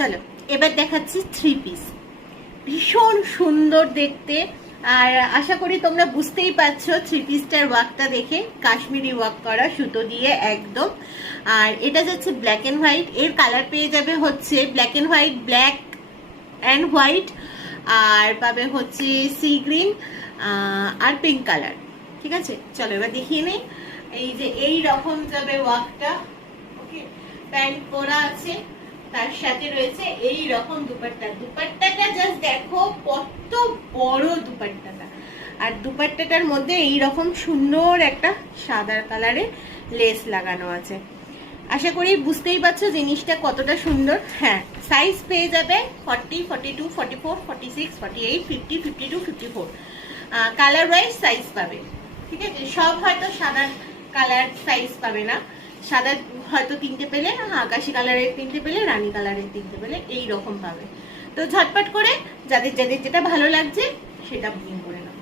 চলো এবার দেখাচ্ছি থ্রি পিস, ভীষণ সুন্দর দেখতে। আর আশা করি তোমরা বুঝতেই পারছো থ্রি পিসটার ওয়ার্কটা দেখে, কাশ্মীরি ওয়ার্ক করা সুতো দিয়ে একদম। আর এটা যাচ্ছে ব্ল্যাক এন্ড হোয়াইট, এর কালার পেয়ে যাবে হচ্ছে black and white, black and white, আর পাবে হচ্ছে সি গ্রিন আর পিঙ্ক কালার। ঠিক আছে, চলো এবার দেখিয়ে নেই। এই যে এই রকম যাবে ওয়ার্কটা, ওকে। প্যান্ট পরা আছে, তার সাথে রয়েছে এই রকম দুপাট্টা। দুপাট্টাটা জাস্ট দেখো কত বড় দুপাট্টাটা, আর দুপাট্টাটার মধ্যে এই রকম সুন্দর একটা সাদা কালারের লেস লাগানো আছে। আশা করি বুঝতেই পারছো জিনিসটা কতটা সুন্দর। হ্যাঁ, সাইজ পেয়ে যাবে 40, 42, 44, 46, 48, 50, 52, 54 কালার ওয়াইজ সাইজ পাবে। ঠিক আছে, সব হয়তো সাদা কালার সাইজ পাবে না, সাদা হয়তো তিনটে পেলে, আকাশি কালারের তিনটে পেলে, রানী কালারের তিনটে পেলে, এই রকম পাবে। তো ঝটপট করে যাদের যাদের যেটা ভালো লাগছে সেটা বুকিং করে নাও।